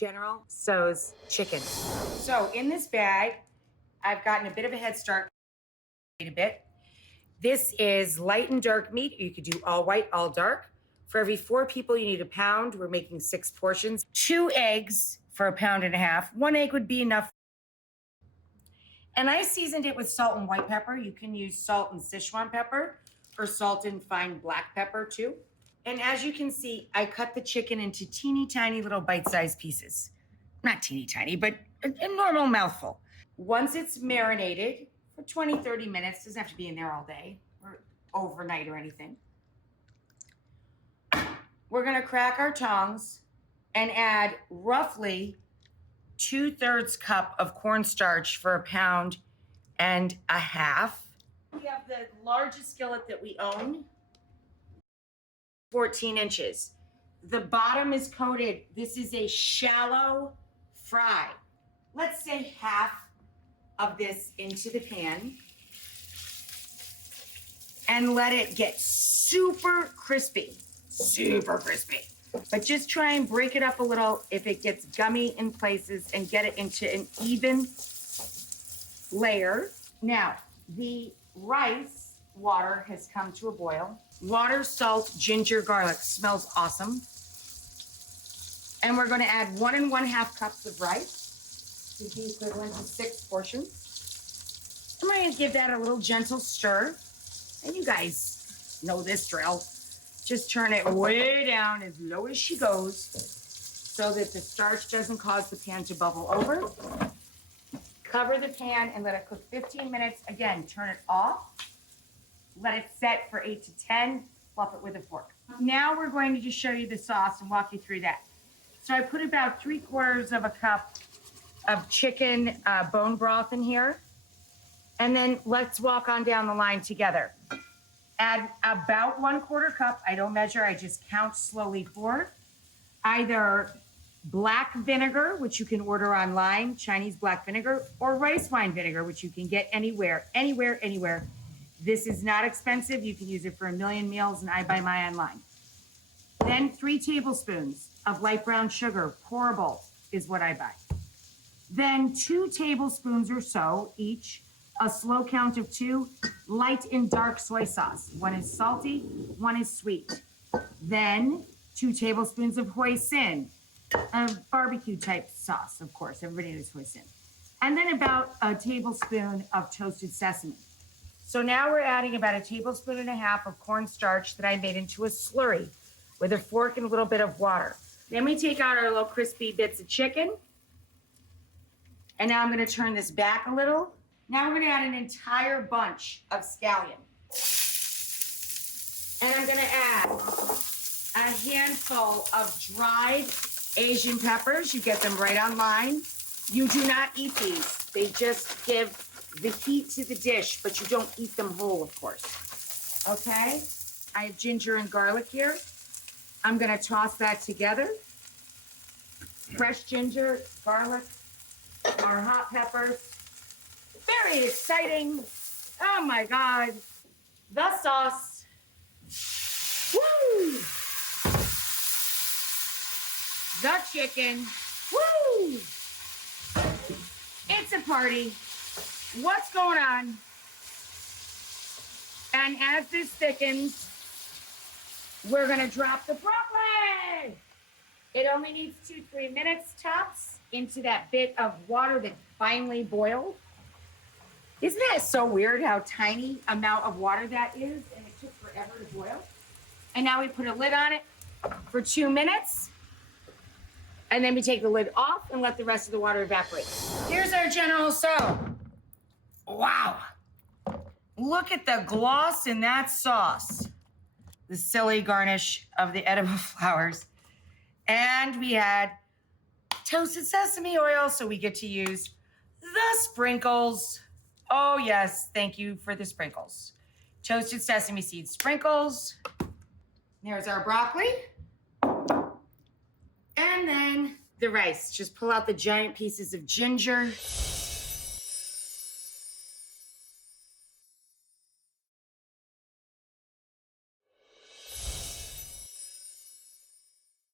General Tso's chicken. So in this bag, I've gotten a bit of a head start. A bit. This is light and dark meat. You could do all white, all dark. For every 4 people, you need a pound. We're making 6 portions. 2 eggs for a pound and a half. 1 egg would be enough. And I seasoned it with salt and white pepper. You can use salt and Sichuan pepper or salt and fine black pepper too. And as you can see, I cut the chicken into teeny tiny little bite-sized pieces. Not teeny tiny, but a normal mouthful. Once it's marinated for 20, 30 minutes, doesn't have to be in there all day or overnight or anything. We're gonna crack our tongs and add roughly 2/3 cup of cornstarch for a pound and a half. We have the largest skillet that we own, 14 inches. The bottom is coated. This is a shallow fry. Let's say half of this into the pan and let it get super crispy. Super crispy. But just try and break it up a little if it gets gummy in places and get it into an even layer. Now, the rice water has come to a boil. Water, salt, ginger, garlic. Smells awesome. And we're going to add 1 1/2 cups of rice, to be equivalent to 6 portions. I'm going to give that a little gentle stir. And you guys know this drill. Just turn it way down as low as she goes so that the starch doesn't cause the pan to bubble over. Cover the pan and let it cook 15 minutes. Again, turn it off. Let it set for 8 to 10. Fluff it with a fork. Now we're going to just show you the sauce and walk you through that. So I put about 3/4 of a cup of chicken bone broth in here. And then let's walk on down the line together. Add about 1/4 cup. I don't measure, I just count slowly forward. Either black vinegar, which you can order online, Chinese black vinegar, or rice wine vinegar, which you can get anywhere. This is not expensive. You can use it for a million meals, and I buy mine online. Then 3 tablespoons of light brown sugar, pourable is what I buy. Then 2 tablespoons or so each, a slow count of 2, light and dark soy sauce. 1 is salty, 1 is sweet. Then 2 tablespoons of hoisin, a barbecue type sauce, of course, everybody knows hoisin. And then about a tablespoon of toasted sesame. So now we're adding about 1.5 tablespoons of cornstarch that I made into a slurry with a fork and a little bit of water. Then we take out our little crispy bits of chicken. And now I'm gonna turn this back a little. Now we're gonna add an entire bunch of scallion. And I'm gonna add a handful of dried Asian peppers. You get them right online. You do not eat these. They just give the heat to the dish, but you don't eat them whole, of course. Okay? I have ginger and garlic here. I'm gonna toss that together. Fresh ginger, garlic, our hot peppers. Very exciting. Oh my God. The sauce. Woo! The chicken. Woo! It's a party. What's going on? And as this thickens, we're gonna drop the broccoli. It only needs 2-3 minutes tops into that bit of water that finally boiled. Isn't that so weird how tiny amount of water that is, and it took forever to boil? And now we put a lid on it for 2 minutes, and then we take the lid off and let the rest of the water evaporate. Here's our General Tso. Wow. Look at the gloss in that sauce. The silly garnish of the edible flowers. And we had toasted sesame oil, so we get to use the sprinkles. Oh yes, thank you for the sprinkles. Toasted sesame seed sprinkles. There's our broccoli. And then the rice. Just pull out the giant pieces of ginger.